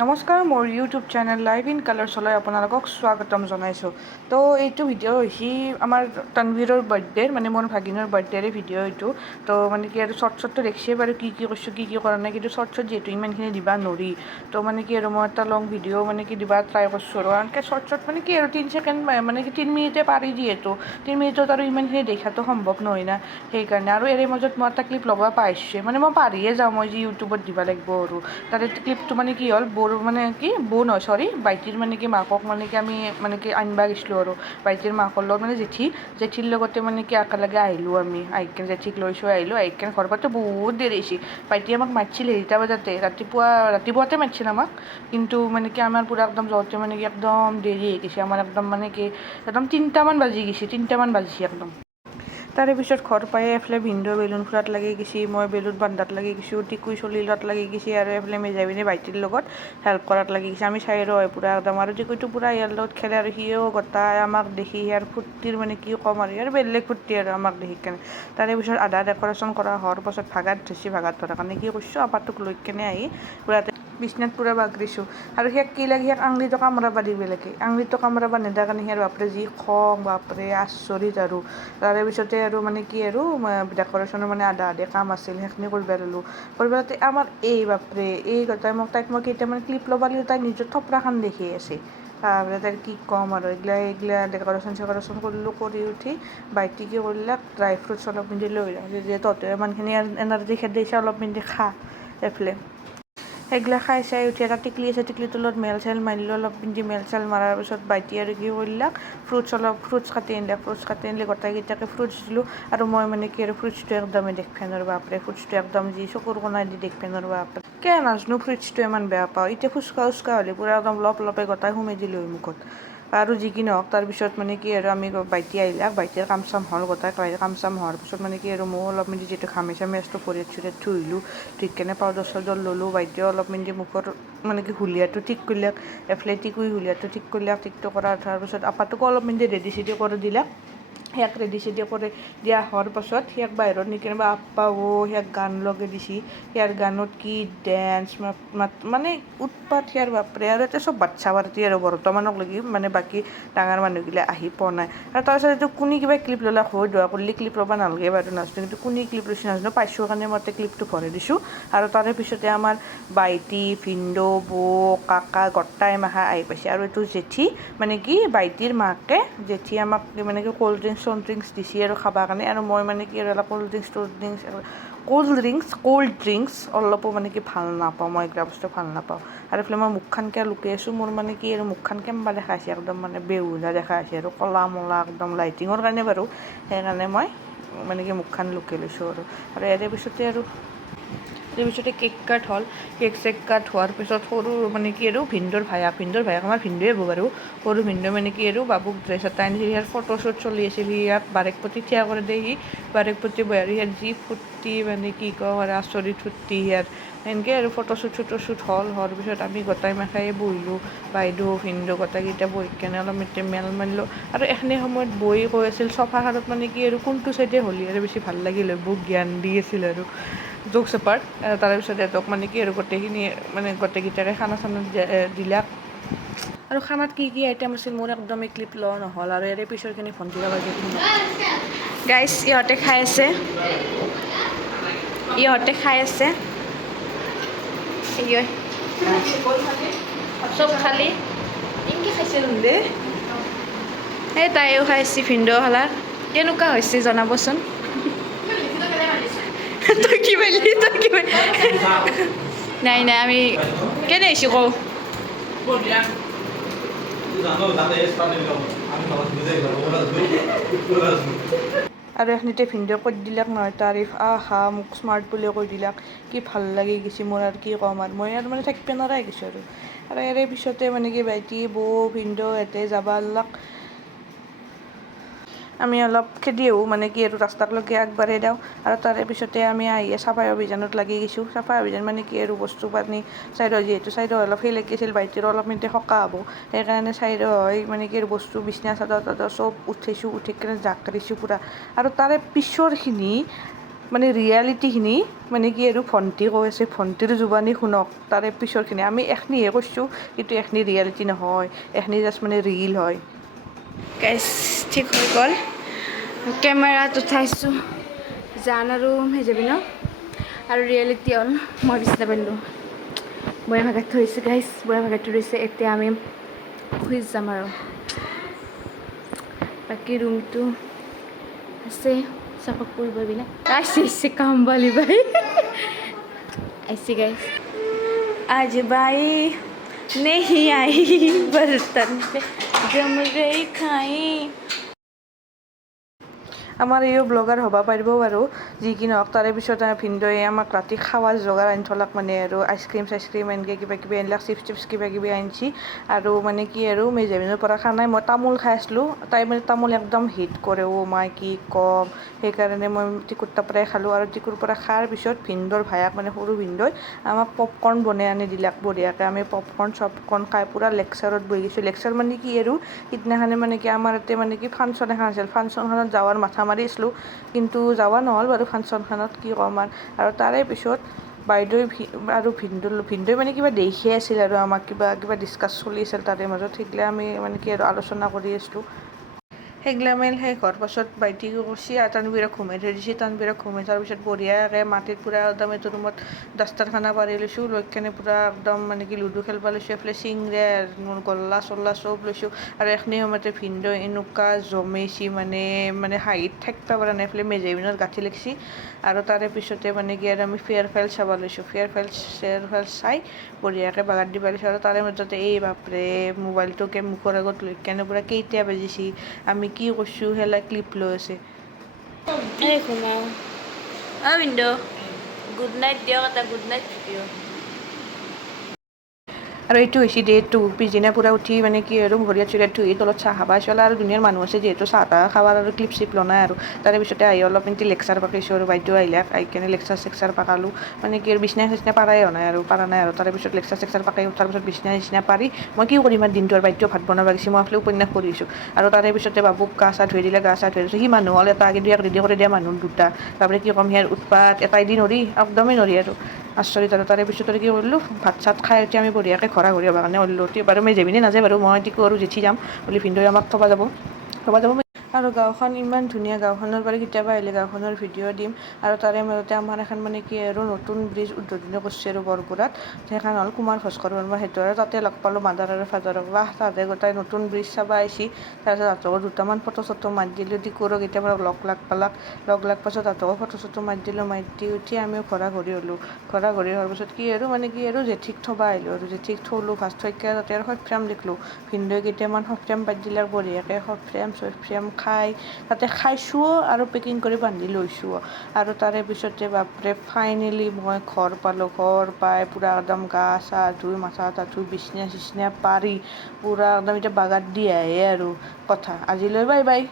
নমস্কাৰ, মোৰ YouTube channel live in কালাৰ্ছলৈ আপোনালোকক স্বাগতম জনাইছোঁ। তো এইটো ভিডিঅ' হৈছে আমাৰ তানভীৰৰ বাৰ্থডেৰ, মানে মোৰ ভাগিনৰ বাৰ্থডেৰে ভিডিঅ' এইটো। তো মানে কি আৰু শ্বৰ্টটো দেখিছে বাৰু কি কৰিছোঁ, কি কৰা নাই, কিন্তু শ্বৰ্টছত যিহেতু ইমানখিনি দিবা নোৱাৰি, তো মানে কি আৰু মই এটা লং ভিডিঅ' মানে কি দিবা ট্ৰাই কৰিছোঁ আৰু আনকৈ শ্বৰ্টছত মানে কি আৰু 3 ছেকেণ্ড মানে কি 3 মিনিটে পাৰি যিহেতু 3 মিনিটত আৰু ইমানখিনি দেখাটো সম্ভৱ নহয় না, সেইকাৰণে। আৰু এৰে মাজত মই এটা ক্লিপ ল'ব পাইছোঁ, মানে মই পাৰিয়ে যাওঁ, মই যি ইউটিউবত দিব লাগিব আৰু তাৰে ক্লিপটো মানে কি হ'ল মানে কি নহয় চৰি বাইটিৰ মানে কি মাকক মানে কি আমি মানে কি আনিবা গৈছিলোঁ আৰু বাইটিৰ মাকৰ লগত মানে জেঠীৰ লগতে মানে কি একেলগে আহিলোঁ আমি, আহিকেনে জেঠীক লৈছোঁ, আহিলোঁ, আহিকেনে ঘৰ পাওঁতে বহুত দেৰি হৈছে। বাইটিয়ে আমাক মাতিছিল 2টা বজাতে, ৰাতিপুৱাতে মাতিছিল আমাক, কিন্তু মানে কি আমাৰ পূৰা একদম যাওঁতে মানে কি একদম দেৰি হৈ গৈছে আমাৰ, একদম মানে কি একদম 3টামান বাজি গৈছে, 3টামান বাজিছে একদম। তাৰে পিছত ঘৰ পাই এফালে ভিনদেউ বেলুন ফুৰাত লাগি গৈছে, মই বেলুন বান্ধাত লাগি গৈছোঁ, টিকুই চলি লোৱাত লাগি গৈছে, আৰু এইফালে মেজাই পিনে বাইটিৰ লগত হেল্প কৰাত লাগি গৈছে। আমি চাই ৰয় পূৰা একদম, আৰু টিকুইটো পূৰা ইয়াৰ লগত খেলে, আৰু সিও গোটাই আমাক দেখি ইয়াৰ ফূৰ্তিৰ মানে কি ক'ম আৰু বেলেগ ফূৰ্তি আৰু আমাক দেখি কেনে। তাৰে পিছত আধা ডেক'ৰেশ্যন কৰা হোৱাৰ পাছত ভাগাত ধৰিছে, ভাগাত ধৰাৰ কাৰণে কি কৰিছোঁ, আপাটোক লৈ কেনে আহি পূৰা বিচনাত পূৰা বাগৰিছোঁ, আৰু সিয়াক কি লাগে, সিয়াক আঙুলিটো কামৰাবা দিব লাগে, আঙুলিটো কামৰাবা নিদিয়াৰ কাৰণে সিয়াৰ বাপৰে যি খং, বাপৰে আচৰিত। আৰু তাৰে পিছতে আৰু মানে কি আৰু ডেক'ৰেশ্যনৰ মানে আধা কাম আছিল, সেইখিনি কৰিব ল'লোঁ। কৰিব আমাৰ বাপৰে গোটাই তাইক মই কেইটামান ক্লিপ ল'ব দিলোঁ, তাই নিজৰ থপৰাখন দেখি আছে। তাৰপিছত তাইক কি ক'ম আৰু এইগিলা ডেক'ৰেশ্যন কৰিলোঁ, কৰি উঠি বাইটি কি কৰিলাক ড্ৰাই ফ্ৰুটছ অলপ পিন্ধি লৈ যে তহঁতে ইমানখিনি এনাৰ্জি খেদাইছে, অলপ পিন্ধি খা এইফালে। সেইগিলা খাই চাই উঠি এটা টিকলি আছে, টিকলিটোৰ লগত মেল চেল মাৰিলোঁ, অলপ পিন্ধি মেল চেল মৰাৰ পিছত বাইটি আৰু কি কৰিলাক ফ্ৰুটছ কাটি আনিলে, গোটেইকেইটাকে ফ্ৰুটছ দিলোঁ। আৰু মই মানে কি আৰু ফ্ৰুটছটো একদমেই দেখিব নোৱাৰোঁ, বাপৰে ফ্ৰুটছটো একদম যি চকুৰ কোনাই দি দেখিব নোৱাৰোঁ, বাপৰে কিয় নাজানো ফ্ৰুটছটো ইমান বেয়া পাওঁ। এতিয়া ফুচকা হ'লে পূৰা একদম লপে গোটাই সোমাই দিলোঁ মুখত। আৰু যি কি নহওক, তাৰপিছত মানে কি আৰু আমি বাইটি আহিলাক, বাইটিৰ কাম চাম হ'ল, গোটাই কাম চাম হোৱাৰ পিছত মানে কি আৰু মই অলপ মিনিট যিহেতু ঘামে চামে আছিলোঁ, ভৰিত চৰিত ধুইলোঁ, ধুই কেনে পাউডাৰ চাউডাৰ ল'লোঁ। বাইটিও অলপ মিনিট মুখৰ মানে কি হুলিয়াটো ঠিক কৰিলাক, এফালে টিকুই হুলিয়াটো ঠিক কৰিলাক, টিকটো কৰাৰ তাৰপিছত আপাটোকো অলপ মিনিট ৰেডি চেডি কৰি দিলাক। সিয়াক ৰেডি চেডি কৰি দিয়া হোৱাৰ পাছত সিয়াক বাহিৰত নি কেনে আপ্পা সিয়াক গান লগাই দিছে, সিয়াৰ গানত কি ডেন্স মানে উৎপাত সিয়াৰ বাপৰে। আৰু এতিয়া চব বাচ্ছা পাৰ্টি আৰু বৰ্তমানক লাগি মানে বাকী ডাঙৰ মানুহগিলা আহি পোৱা নাই। আৰু তাৰপিছত এইটো কোনে কিবা ক্লিপ ল'লা হৈ দোৱা কৰিলে, ক্লিপ ল'ব নালাগে বাৰু নাজানো, কিন্তু কোনে ক্লিপ লৈছে নাজানো, পাইছোঁ কাৰণে মই ক্লিপটো ভৰাই দিছোঁ। আৰু তাৰে পিছতে আমাৰ বাইটি, ভিনদেউ, বৌ, কাকা গোটাই মাখা আহি পাইছে। আৰু এইটো জেঠী মানে কি বাইটিৰ মাকে, জেঠী আমাক মানে কি ক'ল্ড ড্ৰিংকছ দিছে আৰু খাবৰ কাৰণে। আৰু মই মানে কি আৰু অলপ ক'ল্ড ড্ৰিংকছ অলপো মানে কি ভাল নাপাওঁ, মই এইগিলা বস্তু ভাল নাপাওঁ। আৰু এইফালে মই মুখখনকে লুকাই আছোঁ, মোৰ মানে কি আৰু মুখখন কেম্বা দেখা আছে, একদম মানে বেহুদা দেখা আছে আৰু ক'লা মলা একদম লাইটিঙৰ কাৰণে বাৰু, সেইকাৰণে মই মানে কি মুখখন লুকাই লৈছোঁ। আৰু ইয়াৰে পিছতে আৰু তাৰপিছতে কেক কাট হ'ল, কেক চেক কাট হোৱাৰ পিছত সৰু মানে কি আৰু ভিনদেউৰ ভায়েক আমাৰ ভিনদেউৱে হ'ব বাৰু, সৰু ভিনদেউ মানে কি আৰু বাবুক ড্ৰেছ এটা আনিছিল, ইয়াৰ ফটোশ্বুট চলি আছিল, ইয়াক বাৰেকপতি থিয়া কৰি দিয়ে, বাৰেকপতি বহি আৰু ইয়াৰ যি ফূৰ্তি মানে কি কওঁ আৰু আচৰিত ফূৰ্তি ইয়াৰ। এনেকৈ আৰু ফটোশ্বুট হোৱাৰ পিছত আমি গোটাই মাখাই বহিলোঁ, বাইদেউ ভিনদেউ গোটাইকেইটা বহি কেনে অলপ মেল মাৰিলোঁ। আৰু এইখিনি সময়ত বৈ কৈ আছিল চফাখনত মানে কি আৰু কোনটো চাইডে হ'লে আৰু বেছি ভাল লাগিল হয়, বহুত জ্ঞান দি আছিল আৰু জোকছ এপাৰ্ট। তাৰপিছত সিহঁতক মানে কি আৰু গোটেইখিনি মানে গোটেইকেইটাকে খানা চানা দিলাক। আৰু খানাত কি আইটেম আছিল মোৰ একদমেই ক্লিপ লোৱা নহ'ল, আৰু ইয়াৰে পিছৰখিনি ভণ্টিৰ গাইছ ইহঁতে খাই আছে চব খালি ইনকে খাইছিল দে, এই তাইও খাইছে, ভিনদেউ খালা। কেনেকুৱা হৈছে জনাবচোন। তই কি নাই আমি কেনে আহিছোঁ কওঁ। আৰু এইখিনিতে ভিনদেউ কৈ দিলাক নহয় তাৰিফ, আহা মোক স্মাৰ্ট বুলি কৈ দিলাক, কি ভাল লাগি গৈছে মোৰ আৰু কি ক'ম। আৰু মই আৰু মানে থাকিব নোৱাৰাই গৈছোঁ আৰু ইয়াৰে পিছতে মানে কি ভাইটি, বৌ, ভিনদেউ ইয়াতে যাব লাক। আমি অলপ খেদি আহোঁ, মানে কি আৰু ৰাস্তাকলৈকে আগবাঢ়াই দিওঁ। আৰু তাৰে পিছতে আমি আহি চাফাই অভিযানত লাগি গৈছোঁ। চাফাই অভিযান মানে কি আৰু বস্তু পানী যিহেতু চাইড অলপ সেই লাগিছিল, বাইটিৰো অলপ মিনিটে সকাহ হ'ব, সেইকাৰণে চাইড হৈ মানে কি বস্তু বিচনা চাদৰ তাদৰ চব উঠাইছোঁ, উঠি কিনে জাক দিছোঁ পূৰা। আৰু তাৰে পিছৰখিনি মানে ৰিয়েলিটিখিনি মানে কি আৰু ভণ্টি কৈ আছে ভণ্টিৰ জোবানী শুনক তাৰে পিছৰখিনি আমি এখনিহে কৈছোঁ কিন্তু এখনি ৰিয়েলিটি নহয় এখনি জাষ্ট মানে ৰিল হয় গাইছ ঠিক হৈ গ'ল কেমেৰাত উঠাইছোঁ জান আৰু হৈ যাবি ন আৰু ৰিয়েলিটি হ'ল মই বিচনা পেলোঁ বয়া ভাগাত থৈছোঁ গাইছ বয়া ভাগাত ধৰিছে এতিয়া আমি শুই যাম আৰু বাকী ৰুমটো আছে চাফা কৰিব বিলাক আসছে কামবালি ভাই ऐसे गाइस आज बाई नहीं आई बर्तन पे जम गई खाई আমাৰ এই ব্লগাৰ হ'ব পাৰিব বাৰু যি কি নহওক তাৰে পিছত ভিনদেউৱে আমাক ৰাতি খাৱাৰ যোগাৰ আনি থলাক মানে আৰু আইচক্ৰীম এনেকৈ কিবা কিবি আনিলাক চিপছ কিবা কিবি আনিছি আৰু মানে কি আৰু মেজামিনৰ পৰা খানাই মই তামোল খাই আছিলোঁ তাই মানে তামোল একদম হিট কৰে মই কি ক'ম সেইকাৰণে মই টিকুৰ পৰাই খালোঁ আৰু টিকুৰ পৰা খোৱাৰ পিছত ভিনদেউৰ ভায়াক মানে সৰু ভিনদেউই আমাক পপকৰ্ণ বনাই আনি দিলাক বঢ়িয়াকৈ আমি পপকৰ্ণ খাই পূৰা লেকচাৰত বহি গৈছোঁ লেকচাৰ মানে কি আৰু সিদিনাখনে মানে কি আমাৰ ইয়াতে মানে কি ফাংচন এখন আছিল ফাংচনখনত যাৱাৰ মাথা মাৰি আছিলোঁ কিন্তু যোৱা নহ'ল বাৰু ফাংচনখনত কি ক'ম আৰু তাৰে পিছত বাইদেউ আৰু ভিনদেউ মানে কিবা দেখিয়ে আছিল আৰু আমাক কিবা ডিছকাছ চলি আছিল তাৰে মাজত সেইগিলা আমি মানে কি আৰু আলোচনা কৰি আছিলোঁ সেইগিলা মেল শেষ হোৱাৰ পাছত বাইদেউ কৈছে আৰু তানবীৰক ঘুমাই থৈ দিছে তানবীৰক ঘুমাই থোৱাৰ পিছত বঢ়িয়াকৈ মাটিত পূৰা একদম এইটো ৰুমত ডাষ্টাৰখানা পাৰি লৈছোঁ লৈ কেনে পূৰা একদম মানে কি লুডু খেলিব লৈছোঁ এইফালে চিংৰা গল্লা চল্লা চব লৈছোঁ আৰু এইখিনি সময়তে ভিনদেউ এনেকুৱা জমাইছি মানে হাঁহিত থাকিব পৰা নাই এইফালে মেজামিনত গাঁঠি লাগিছে আৰু তাৰে পিছতে মানে কি আৰু আমি ফেয়াৰৱেল চাব লৈছোঁ ফেয়াৰৱেল চাই বঢ়িয়াকৈ বাগাৰ দিব লৈছোঁ আৰু তাৰে মাজতে এই বাপৰে মোবাইলটোকে মুখৰ আগত লৈ কেনে পূৰা কেইটা বাজিছে আমি কি কৈছোঁ সেলা ক্লিপ লৈ আছে এই শুনা ভিনদেউ গুড নাইট দিয়ক এটা গুড নাইট ভিডিঅ' আৰু এইটো হৈছে ডে 2 পিছদিনা পূৰা উঠি মানে কি আৰু ভৰিয়াত চৰিয়াত ধুই তলত চাহ খাবা চলা আৰু দুনীয়াৰ মানুহ আছে যিহেতু চাহ তাহ খাৱাৰ আৰু ক্লিপ চিপ লোৱা নাই আৰু তাৰে পিছতে আহি অলপ এনটি লেকচাৰ পাকিছোঁ আৰু বাইদেউ আহিলাক আহি কেনে লেকচাৰ পাকালোঁ মানে কি আৰু বিচনা চিচনা পাৰা নাই আৰু তাৰে পিছত লেকচাৰ পাকাই উঠাৰ পিছত বিচনা পাৰি মই কি কৰিম আৰু দিনটো আৰু বাইদেউ ভাত বনাব লাগিছে মই এইফালে উপন্যাস পঢ়িছোঁ আৰু তাৰে পিছতে বাবুক গা চা ধুই দিলে গা চা ধুই দিছোঁ সি মানুহ হ'ল এটা আগে দুই ৰেডি কৰি দিয়া মানুহ দুটা তাৰপৰা কি ক'ম সিয়াৰ উৎপাত এটাই দি নৰি একদমেই নৰি আৰু আচৰিত আৰু তাৰে পিছত আৰু কি কৰিলোঁ ভাত চাত খাই উঠি আমি বঢ়িয়াকৈ ঘৰা ঘূৰি হ'বৰ কাৰণে ওলালোঁ বাৰু মেজামিনে নাযায় বাৰু মই টিকু আৰু জেঠি যাম বুলি ভিনদেউৱে আমাক থ'ব যাব আৰু গাঁওখন ইমান ধুনীয়া গাঁওখনৰ পৰা কেতিয়াবা আহিলে গাঁওখনৰ ভিডিঅ' দিম আৰু তাৰে মাজতে আমাৰ এখন মানে কি আৰু নতুন ব্ৰিজ উদ্বোধনী কৰিছে আৰু বৰগুৰাত সেইখন হ'ল কুমাৰ ভাস্কৰ বৰ্মা সেইটো আৰু তাতে লগ পালোঁ মাদাৰ আৰু ফাদাৰক বাহ তাতে গোটাই নতুন ব্ৰিজ চাব আহিছে তাৰপিছত তাহাঁতকো দুটামান ফটো চটো মাৰি দিলোঁ টিকুৰো কেতিয়াবা লগ পাছত তাহাঁতকো ফটো চটো মাৰি দিলোঁ মাৰি দি উঠি আমিও ঘৰা ঘূৰি হ'লোঁ ঘৰা ঘূৰি হোৱাৰ পাছত কি আৰু মানে কি আৰু জেঠিক থ'ব আহিলোঁ আৰু জেঠিক থ'লোঁ ফাৰ্ষ্ট থৈকে তাতে আৰু সফ্ৰেম দেখিলোঁ ভিনদেউৱে কেইটামান সফ্ৰেম পাতি দিলে বঢ়িয়াকৈ সফ্ৰেম খাই তাতে খাইছোঁও আৰু পেকিং কৰি বান্ধি লৈছোঁ আৰু তাৰে পিছতে বাপৰে ফাইনেলি মই ঘৰ পালোঁ ঘৰ পাই পূৰা একদম গা চা ধুই মাথা চাথা ধুই বিচনা চিচনা পাৰি পূৰা একদম এতিয়া বাগাৰ দি আহে আৰু কথা আজিলৈ বাই বাই